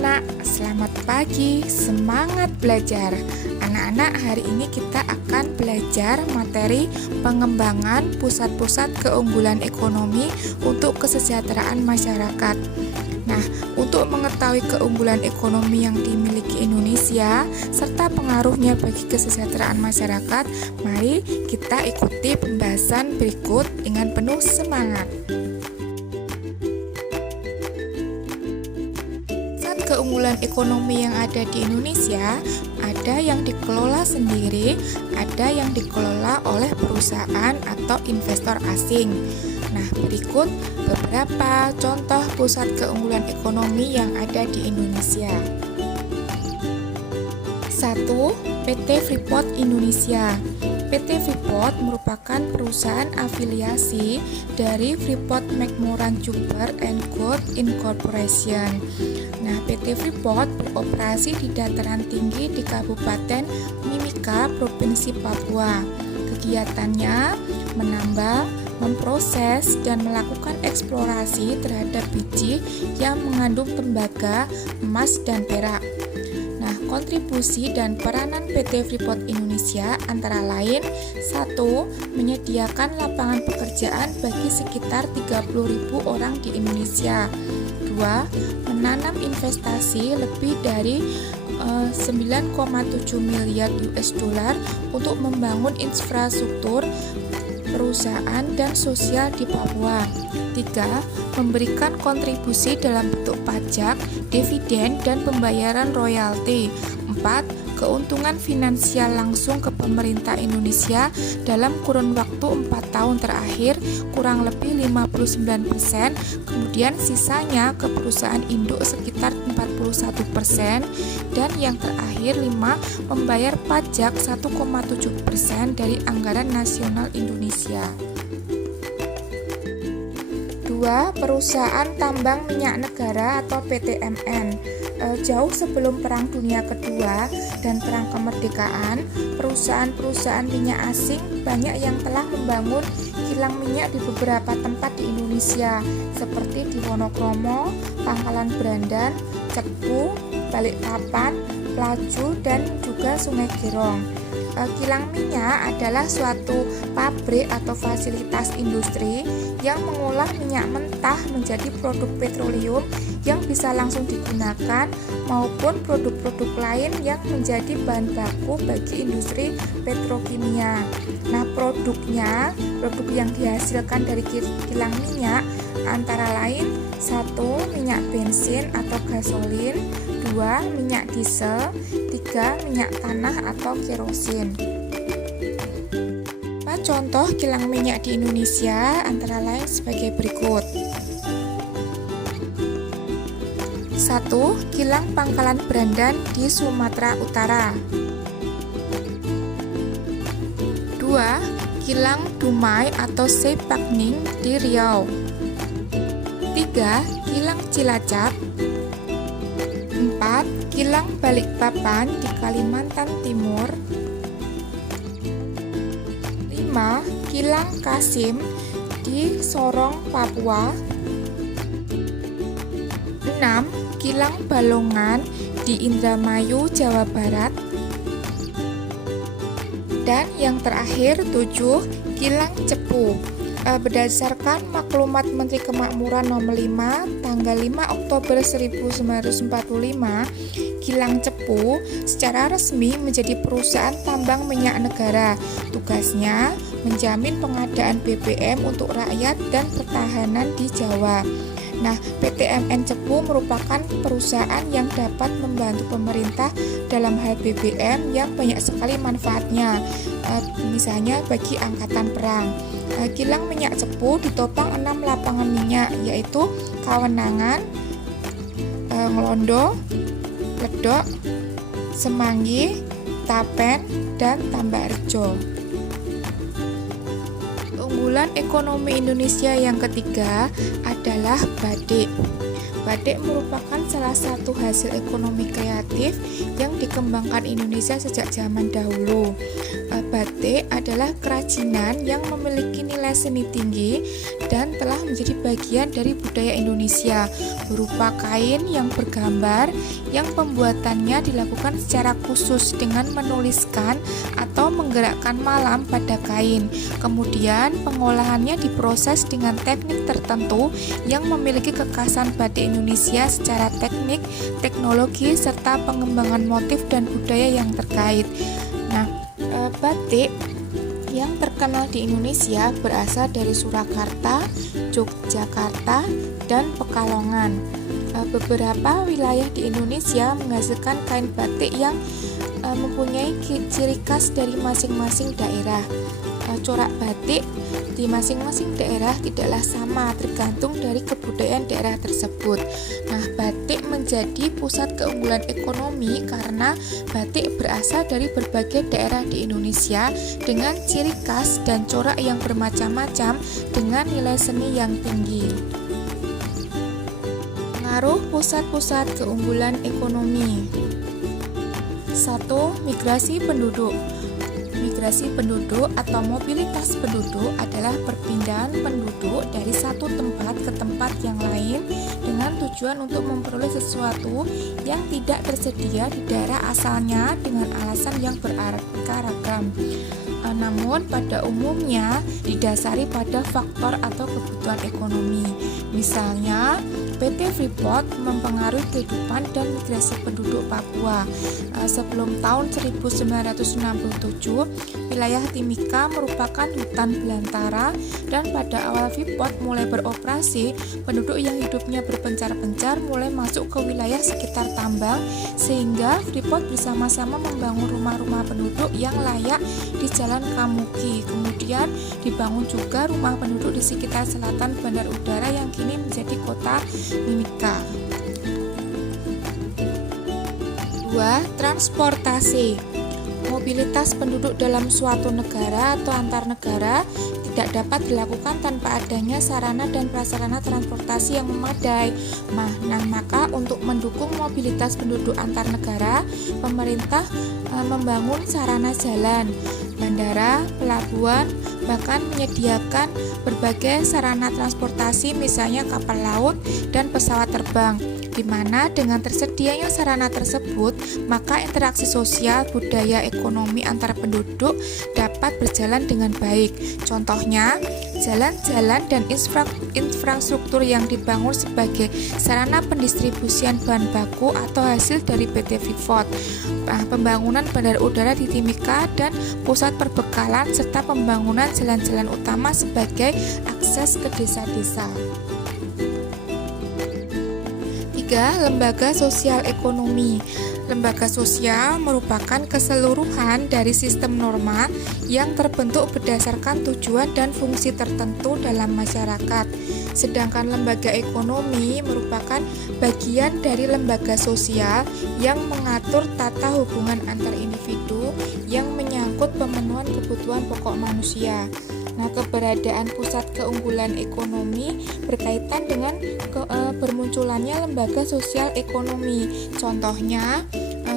anak-anak, selamat pagi, semangat belajar. Anak-anak, hari ini kita akan belajar materi pengembangan pusat-pusat keunggulan ekonomi untuk kesejahteraan masyarakat. Nah, untuk mengetahui keunggulan ekonomi yang dimiliki Indonesia serta pengaruhnya bagi kesejahteraan masyarakat, mari kita ikuti pembahasan berikut dengan penuh semangat. Keunggulan ekonomi yang ada di Indonesia, ada yang dikelola sendiri, ada yang dikelola oleh perusahaan atau investor asing. Nah, berikut beberapa contoh pusat keunggulan ekonomi yang ada di Indonesia. 1. PT Freeport Indonesia. PT Freeport merupakan perusahaan afiliasi dari Freeport McMoran Jupiter & Gold Incorporation. Nah, PT Freeport beroperasi di dataran tinggi di Kabupaten Mimika, Provinsi Papua. Kegiatannya menambang, memproses, dan melakukan eksplorasi terhadap biji yang mengandung tembaga, emas, dan perak. Nah, kontribusi dan peranan PT Freeport Indonesia antara lain: 1. Menyediakan lapangan pekerjaan bagi sekitar 30.000 orang di Indonesia. 2. Menanam investasi lebih dari 9,7 miliar US dollar untuk membangun infrastruktur perusahaan dan sosial di Papua. 3. Memberikan kontribusi dalam bentuk pajak, dividen, dan pembayaran royalti. 4. Keuntungan finansial langsung ke pemerintah Indonesia dalam kurun waktu 4 tahun terakhir kurang lebih 59%, kemudian sisanya ke perusahaan induk sekitar 41%, dan yang terakhir 5. Membayar pajak 1,7% dari anggaran nasional Indonesia. 2. Perusahaan Tambang Minyak Negara atau PTMN. Jauh sebelum Perang Dunia Kedua dan Perang Kemerdekaan, perusahaan-perusahaan minyak asing banyak yang telah membangun kilang minyak di beberapa tempat di Indonesia, seperti di Wonokromo, Pangkalan Brandan, Cepu, Balikpapan, Pelaju, dan juga Sungai Gerong. Kilang minyak adalah suatu pabrik atau fasilitas industri yang mengolah minyak mentah menjadi produk petroleum yang bisa langsung digunakan maupun produk-produk lain yang menjadi bahan baku bagi industri petrokimia. Nah, produk yang dihasilkan dari kilang minyak antara lain: 1. Minyak bensin atau gasolin, 2. Minyak diesel, 3. Minyak tanah atau kerosin. Contoh kilang minyak di Indonesia antara lain sebagai berikut. 1. Kilang Pangkalan Brandan di Sumatera Utara. 2. Kilang Dumai atau Sepakning di Riau. 3. Kilang Cilacap. 4. Kilang Balikpapan di Kalimantan Timur. 5. Kilang Kasim di Sorong, Papua. 6. Kilang Balongan di Indramayu, Jawa Barat. Dan yang terakhir 7. Kilang Cepu. Berdasarkan maklumat Menteri Kemakmuran nomor 5 tanggal 5 Oktober 1945, Kilang Cepu secara resmi menjadi perusahaan tambang minyak negara. Tugasnya menjamin pengadaan BBM untuk rakyat dan pertahanan di Jawa. Nah, PTMN Cepu merupakan perusahaan yang dapat membantu pemerintah dalam hal BBM yang banyak sekali manfaatnya, misalnya bagi angkatan perang. Kilang minyak Cepu ditopang 6 lapangan minyak, yaitu Kawenangan, Ngelondo, Ledok, Semanggi, Tapen, dan Tambarjo. Keunggulan ekonomi Indonesia yang ketiga adalah batik. Batik merupakan salah satu hasil ekonomi kreatif yang dikembangkan Indonesia sejak zaman dahulu. Batik adalah kerajinan yang memiliki nilai seni tinggi dan telah menjadi bagian dari budaya Indonesia, berupa kain yang bergambar yang pembuatannya dilakukan secara khusus dengan menuliskan atau menggerakkan malam pada kain. Kemudian pengolahannya diproses dengan teknik tertentu yang memiliki kekhasan batik Indonesia secara teknik, teknologi, serta pengembangan motif dan budaya yang terkait. Batik yang terkenal di Indonesia berasal dari Surakarta, Yogyakarta, dan Pekalongan. Beberapa wilayah di Indonesia menghasilkan kain batik yang mempunyai ciri khas dari masing-masing daerah. Corak batik di masing-masing daerah tidaklah sama, tergantung dari kebudayaan daerah tersebut. Batik menjadi pusat keunggulan ekonomi karena batik berasal dari berbagai daerah di Indonesia dengan ciri khas dan corak yang bermacam-macam dengan nilai seni yang tinggi. Pengaruh pusat-pusat keunggulan ekonomi. 1. Migrasi penduduk. Migrasi penduduk atau mobilitas penduduk adalah perpindahan penduduk dari satu tempat ke tempat yang lain dengan tujuan untuk memperoleh sesuatu yang tidak tersedia di daerah asalnya dengan alasan yang beraneka ragam. Namun pada umumnya didasari pada faktor atau kebutuhan ekonomi. Misalnya, PT Freeport mempengaruhi kehidupan dan migrasi penduduk Papua. Sebelum tahun 1967, wilayah Timika merupakan hutan belantara dan pada awal Freeport mulai beroperasi, penduduk yang hidupnya berpencar-pencar mulai masuk ke wilayah sekitar tambang sehingga Freeport bersama-sama membangun rumah-rumah penduduk yang layak di Jalan Kamuki. Kemudian dibangun juga rumah penduduk di sekitar selatan bandar udara yang kini menjadi kota Mimika. 2. Transportasi. Mobilitas penduduk dalam suatu negara atau antar negara tidak dapat dilakukan tanpa adanya sarana dan prasarana transportasi yang memadai. Maka untuk mendukung mobilitas penduduk antar negara, pemerintah membangun sarana jalan, bandara, pelabuhan, bahkan menyediakan berbagai sarana transportasi misalnya kapal laut dan pesawat terbang, di mana dengan tersedianya sarana tersebut, maka interaksi sosial, budaya, ekonomi antar penduduk dapat berjalan dengan baik. Contohnya, jalan-jalan dan infrastruktur yang dibangun sebagai sarana pendistribusian bahan baku atau hasil dari PT Freeport, pembangunan bandar udara di Timika dan pusat perbekalan, serta pembangunan jalan-jalan utama sebagai akses ke desa-desa. 3. Lembaga sosial ekonomi. Lembaga sosial merupakan keseluruhan dari sistem norma yang terbentuk berdasarkan tujuan dan fungsi tertentu dalam masyarakat. Sedangkan lembaga ekonomi merupakan bagian dari lembaga sosial yang mengatur tata hubungan antar individu yang menyangkut pemenuhan kebutuhan pokok manusia. Keberadaan pusat keunggulan ekonomi berkaitan dengan bermunculannya lembaga sosial ekonomi. Contohnya,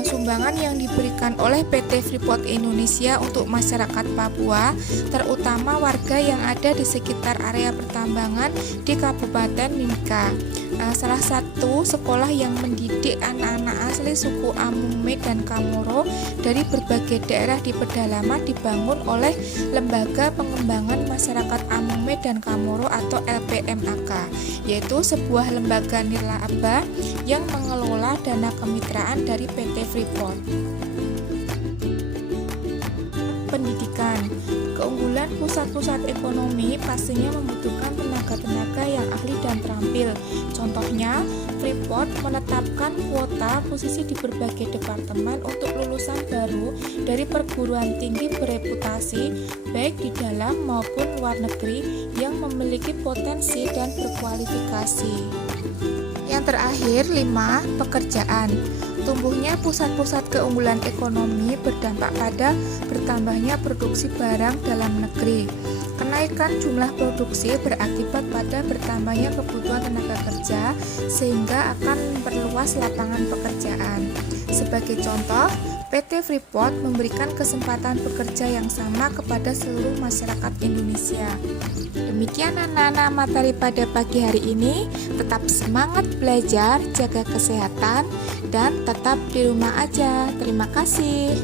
sumbangan yang diberikan oleh PT Freeport Indonesia untuk masyarakat Papua, terutama warga yang ada di sekitar area pertambangan di Kabupaten Mimika. Salah satu sekolah yang mendidik anak-anak asli suku Amume dan Kamoro dari berbagai daerah di pedalaman dibangun oleh Lembaga Pengembangan Masyarakat Amume dan Kamoro atau LPMAK, yaitu sebuah lembaga nirlaba yang mengelola dana kemitraan dari PT Freeport. Pendidikan. Keunggulan pusat-pusat ekonomi pastinya membutuhkan tenaga-tenaga yang ahli dan terampil. Contohnya, Freeport menetapkan kuota posisi di berbagai departemen untuk lulusan baru dari perguruan tinggi bereputasi baik di dalam maupun luar negeri yang memiliki potensi dan berkualifikasi. Yang terakhir, 5. Pekerjaan. Tumbuhnya pusat-pusat keunggulan ekonomi berdampak pada bertambahnya produksi barang dalam negeri. Kenaikan jumlah produksi berakibat pada bertambahnya kebutuhan tenaga kerja sehingga akan memperluas lapangan pekerjaan. Sebagai contoh, PT Freeport memberikan kesempatan bekerja yang sama kepada seluruh masyarakat Indonesia. Demikian anak-anak materi pada pagi hari ini. Tetap semangat belajar, jaga kesehatan, dan tetap di rumah aja. Terima kasih.